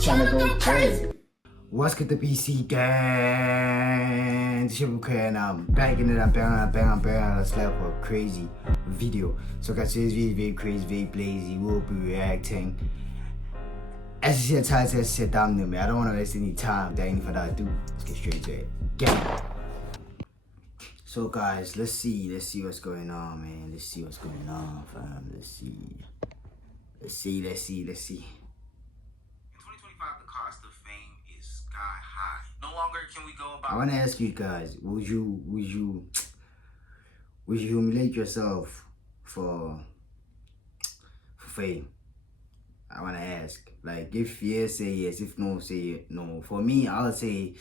tryna go crazy. What's good, the BC gang? It's your boy, and I'm bagging it. I'm banging. Let's slap a crazy video. So guys, today's video is very crazy, very blazy. We'll be reacting. As you see, I said down to me. I don't want to waste any time. Without any further ado, let's get straight to it. Gang. So guys, let's see what's going on, man. Let's see what's going on, fam. Let's see. In 2025, the cost of fame is sky high. No longer can we go about. I want to ask you guys: Would you humiliate yourself for fame? I want to ask. Like, if yes, say yes. If no, say no. For me, I'll say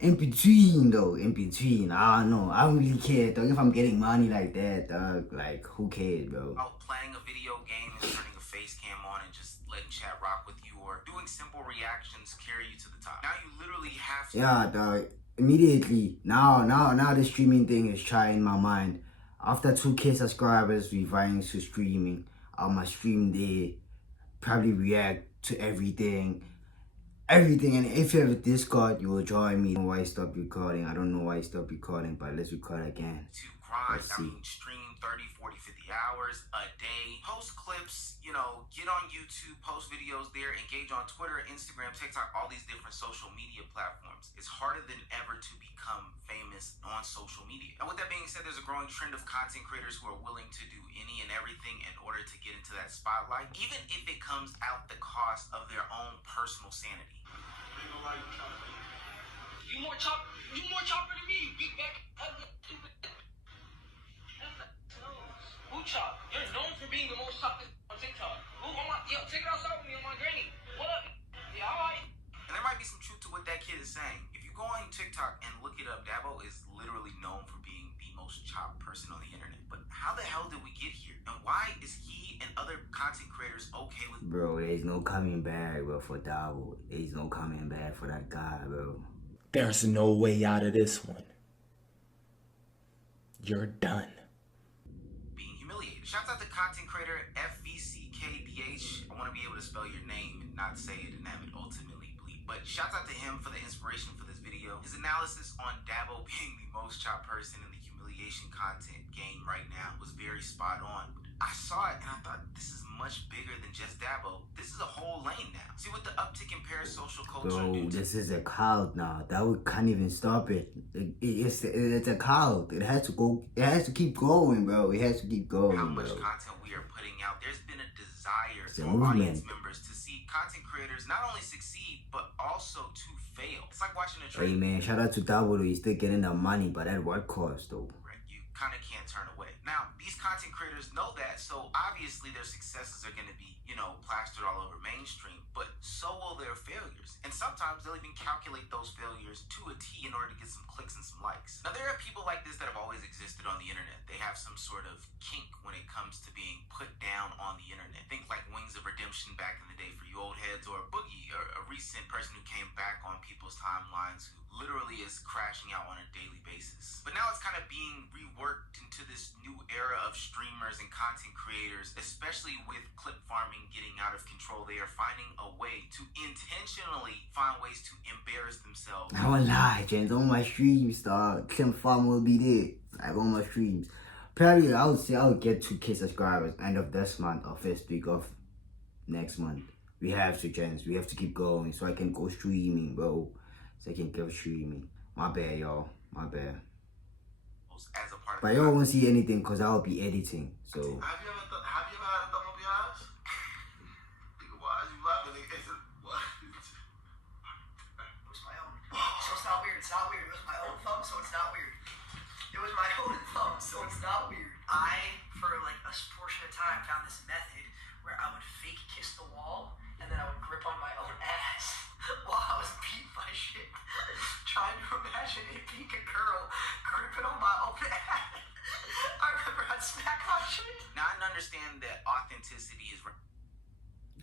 in between, though. In between. I don't know. I don't really care, dog. If I'm getting money like that, dog, like, who cares, bro? Out playing a video game and turning a face cam on and just letting chat rock with you, or doing simple reactions carry you to the top. Now you literally have to. Yeah, dog. Immediately. Now the streaming thing is trying my mind. After 2K subscribers reverting to streaming, I'ma stream there. Probably react to everything. And if you have a Discord, you will join me. I don't know why I stopped recording. I don't know why I stopped recording, but let's record again. To grind. Let's I see. mean, stream 30, 40, 50 hours a day. Post clips, get on YouTube, post videos there, engage on Twitter, Instagram, TikTok, all these different social media platforms. It's harder than ever to become famous on social media. And with that being said, there's a growing trend of content creators who are willing to do any and everything in order to get into that spotlight, even if it comes out the cost of their own personal sanity. You more chopper than me, you big back. Who chop? You're known for being the most chopped on TikTok. Yo, take it outside with me on my granny. What up? Yeah, alright. And there might be some truth to what that kid is saying. If you go on TikTok and look it up, Dabo is literally known for being the most chopped person on the internet. But how the hell did we get here? And why is he and other content creators okay with? Bro, there's no coming back, bro, for Dabo. There's no coming back for that guy, bro. There's no way out of this one. You're done. Being humiliated. Shouts out to content creator FVCKBH. I want to be able to spell your name and not say it and have it ultimately bleep. But shouts out to him for the inspiration for this video. His analysis on Dabo being the most chopped person in the humiliation content game right now was very spot on. I saw it and I thought, this is much bigger than just Dabo. This is a whole lane now. See what the uptick in parasocial culture Bro, do to this is a cloud now. That we can't even stop it. It's a cloud. It has to go. It has to keep going, bro. It has to keep going, how much bro. content we are putting out. There's been a desire It's a from audience movement. members to see content creators not only succeed, but also to fail. It's like watching a Hey train. man, shout out to Dabo. He's still getting the money, but at what cost, though? You kind of can't turn away. Now, these content creators know that, so obviously their successes are going to be, plastered all over mainstream, but so will their failures. And sometimes they'll even calculate those failures to a T in order to get some clicks and some likes. Now, there are people like this that have always existed on the internet. They have some sort of kink when it comes to being put down on the internet. Think like Wings of Redemption back in the day for you old heads, or Boogie, or a recent person who came back on people's timelines who literally is crashing out on a daily basis. But now it's kind of being reworked into this new era of streamers and content creators, especially with clip farming getting out of control. They are finding a way to intentionally find ways to embarrass themselves. I won't lie, James. On my streams, dog. Kim Farm will be there. Like, on my streams. Probably, I would say I would get 2K subscribers end of this month or first week of next month. We have to, James. We have to keep going so I can go streaming, bro. So I can go streaming. My bad, y'all. My bad. As a part of But y'all won't see anything because I'll be editing. So. Have you ever had a thumb up your ass? Nigga, why is you laughing? Nigga, it's what? It was my own. So it's not weird. It's not weird. It was my own thumb, so it's not weird. It was my own thumb, so it's not weird. I, for like a portion of time, found this method where I would fake kiss the wall and then I would grip on my own ass while I was beating my shit. Trying to imagine it being a girl gripping on my own ass. I remember I'd smack my shit. Now, I understand that authenticity is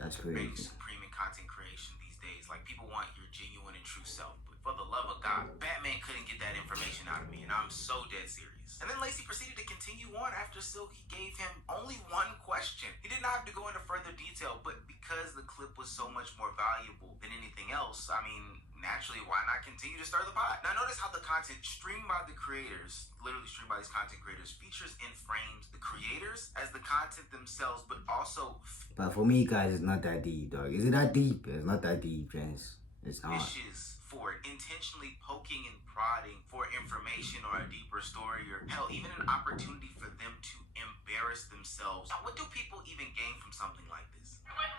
That's reigning crazy. supreme in content creation these days. Like, people want your genuine and true self. But for the love of God, Batman couldn't get that information out of me, and I'm so dead serious. And then Lacey proceeded to continue on after Silky gave him only one question. He did not have to go into further detail, but because the clip was so much more valuable than anything else, I mean, naturally, why not continue to stir the pot? Now, notice how the content streamed by the creators, literally streamed by these content creators, features and frames the creators as the content themselves, but also But for me, guys, it's not that deep, dog. Is it that deep? It's not that deep, Jens. It's not. fishes for intentionally poking and prodding for information or a deeper story, or hell, even an opportunity for them to embarrass themselves. Now, what do people even gain from something like this? You running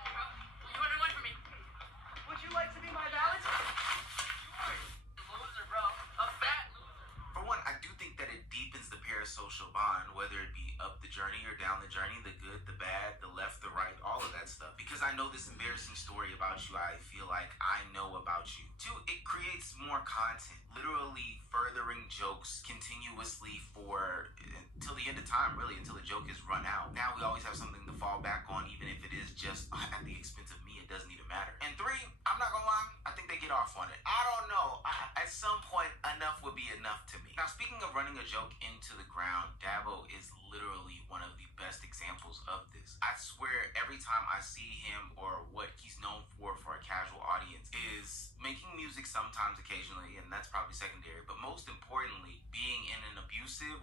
away from me? Would you like to be my Valentine? Loser, bro. A fat loser. For one, I do think that it deepens the parasocial bond, whether it be up the journey or down the journey, the good, the bad, the left, the right, all of that stuff. Because I know this embarrassing story about you, I feel like I know about you. Two, it creates more content, literally furthering jokes continuously for until the end of time, really, until the joke is run out. Now we always have something to fall back on, even if it is just at the expense of me. It doesn't even matter. And three, I'm not gonna lie, I think they get off on it. I don't know. At some point, enough would be enough to me. Now, speaking of running a joke into the ground, Dabo is literally one of the best examples of this. I swear, every time I see him, or what he's known for a casual audience, is making music sometimes, occasionally, and that's probably secondary, but most importantly, being in an abusive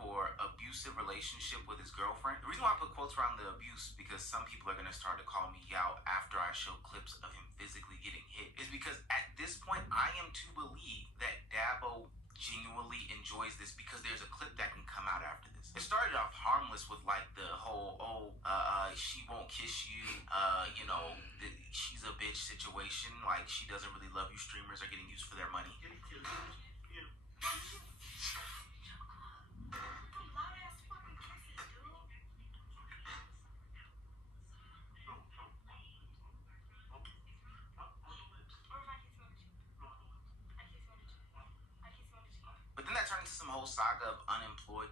relationship with his girlfriend. The reason why I put quotes around the abuse, because some people are gonna start to call me out after I show clips of him physically getting hit, is because at this point, I am to believe that Dabo genuinely enjoys this, because there's a clip that can come out after this. It started off harmless with like the whole, she won't kiss you, she's a bitch situation, like she doesn't really love you, streamers are getting used for their money. But then that turned into some whole saga of unemployed.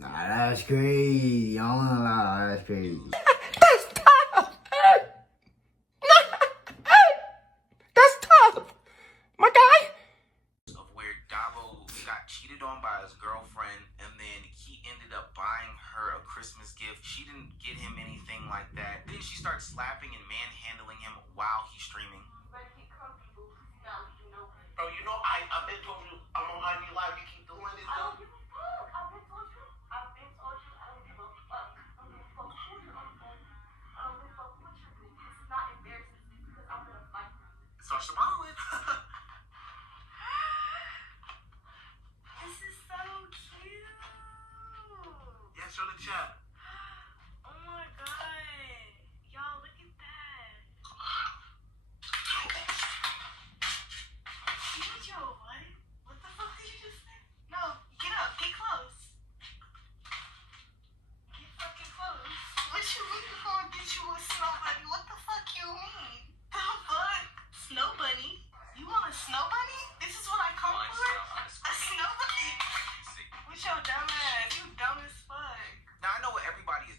Nah, that's crazy. I don't wanna lie, that's crazy. That's tough. My guy. Of where Dabo got cheated on by his girlfriend, and then he ended up buying her a Christmas gift. She didn't get him anything like that. Then she starts slapping and manhandling him while he's streaming. Bro, you know, I've been told you, I'm on IG Live, you keep doing this, I though. don't give a fuck. I've been told you. I don't give a fuck who you're on the phone. I don't give a fuck what you're doing. This is not embarrassing to me because I'm gonna fight for you. Start smiling. This is so cute. Yeah, show the chat. Oh my god. Y'all, look at that. You did your what? What the fuck did you just say? No, get up. Get close. Get fucking close. What you mean you gonna get you a snow bunny? What the fuck you mean? The fuck? Snow bunny? You want a snow bunny? This is what I come for? A snow bunny? What's your dumb ass? You dumb as fuck. Now I know what everybody is.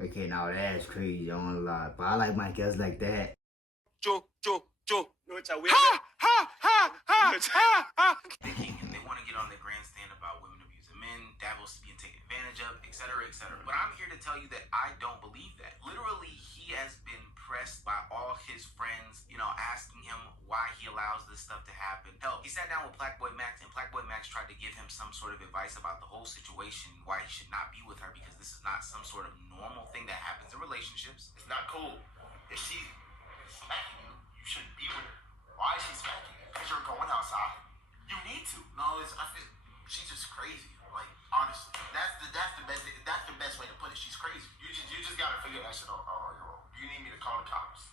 Okay, now that's crazy. I don't wanna lie. But I like my girls like that. Joe. Thinking, and they want to get on the grandstand about women abusing men, Davos being taken advantage of, etc., etc. But I'm here to tell you that I don't believe that. Literally, he has been pressed by all his friends, asking him why he allows this stuff to happen. Hell, he sat down with Blackboy Max, and Blackboy Max tried to give him some sort of advice about the whole situation, why he should not be with her, because this is not some sort of normal thing that happens in relationships. It's not cool. If she's smacking you, you shouldn't be with her. Why is she smacking you? Because you're going outside. You need to. No, I feel she's just crazy. Like, honestly, that's the best way to put it. She's crazy. You just gotta figure that shit out on your own. You need me to call the cops.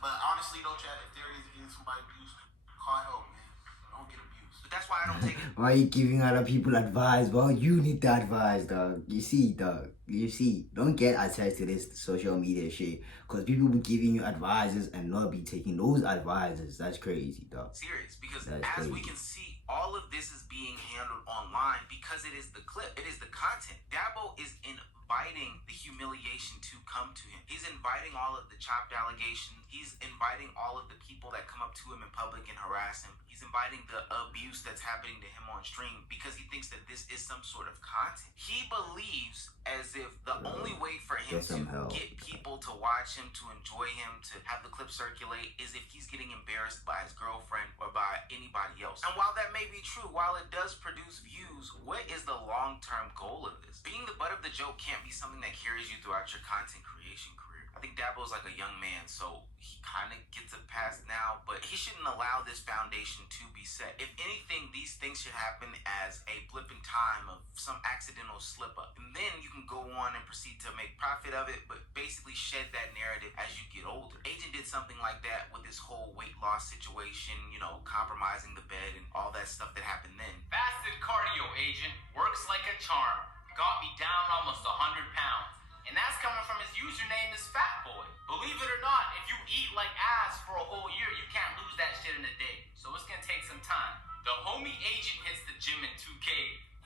But honestly though, Chad, if there is somebody abused, call help, man. Don't get abused. But that's why I don't take it. Why you giving other people advice? Well, you need the advice, dog. You see, dog. You see. Don't get attached to this social media shit. Because people be giving you advices and not be taking those advices. That's crazy, dog. Serious, because That's as we crazy. can see, all of this is being handled online because it is the clip, it is the content. Dabo is inviting the humiliation to come to him. He's inviting all of the chopped allegations. He's inviting all of the people that come up to him in public and harass him. He's inviting the abuse that's happening to him on stream because he thinks that this is some sort of content. He believes as if the only way for him Get some to help. get people to watch him, to enjoy him, to have the clip circulate is if he's getting embarrassed by his girlfriend or by anybody else. And while that may be true, while it does produce views, what is the long-term goal of this? Being the butt of the joke can't be something that carries you throughout your content creation career. I think Dabo's like a young man, so he kind of gets a pass now, but he shouldn't allow this foundation to be set. If anything, these things should happen as a blip in time of some accidental slip up. And then you can go on and proceed to make profit of it, but basically shed that narrative as you get older. Agent did something like that with this whole weight loss situation, you know, compromising the bed and all that stuff that happened then. Fasted cardio, Agent. Works like a charm. Got me down almost 100 pounds. And that's coming from his username is Fatboy. Believe it or not, if you eat like ass for a whole year, you can't lose that shit in a day. So it's gonna take some time. The homie Agent hits the gym in 2K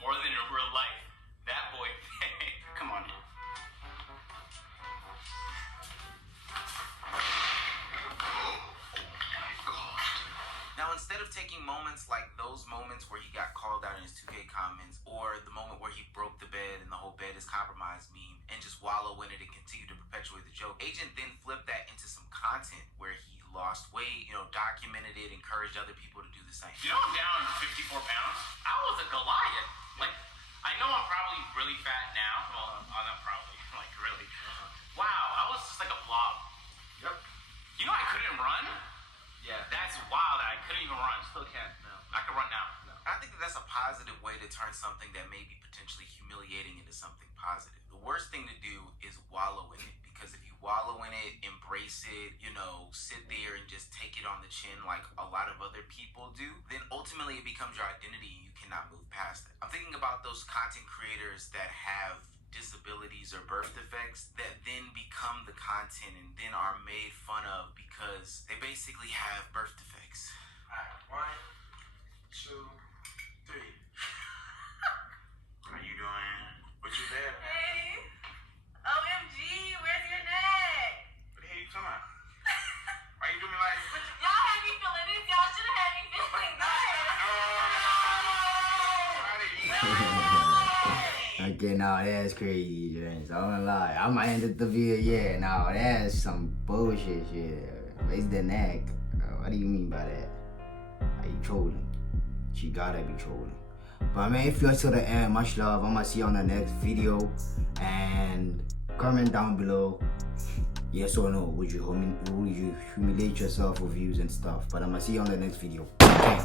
more than in real life. That boy, come on in. Now, instead of taking moments like those moments where he got called out in his 2K comments, or the moment where he broke the bed and the whole bed is compromised meme, and just wallow in it and continue to perpetuate the joke, Agent then flipped that into some content where he lost weight, you know, documented it, encouraged other people to do the same. You know I'm down 54 pounds? I was a Goliath. Like, I know I'm probably really fat now. Well, I'm not probably, like really. Wow, I was just like a blob. Yep. You know I couldn't run? Yeah. That's wild. I couldn't even run. Still can't. No. I can run now. I think that that's a positive way to turn something that may be potentially humiliating into something positive. The worst thing to do is wallow in it, because if you wallow in it, embrace it, you know, sit there and just take it on the chin like a lot of other people do, then ultimately it becomes your identity and you cannot move past it. I'm thinking about those content creators that have disabilities or birth defects that then become the content and then are made fun of because they basically have birth defects. Alright, 1, 2, 3. How you doing? What you there? Hey. OMG, where's your neck? What the hell you talking about? Why you doing me like this? Y'all had me feeling this. Y'all should have had me feeling that. Okay, now that's crazy, James. I'm gonna lie. I might end the video, yeah. Now that's some bullshit shit. Raise the neck. What do you mean by that? Are you trolling? She gotta be trolling. But man, if you're to the end, much love. I'm gonna see you on the next video. And comment down below. Yes or no? Would you humiliate yourself with views and stuff? But I'm gonna see you on the next video. Okay.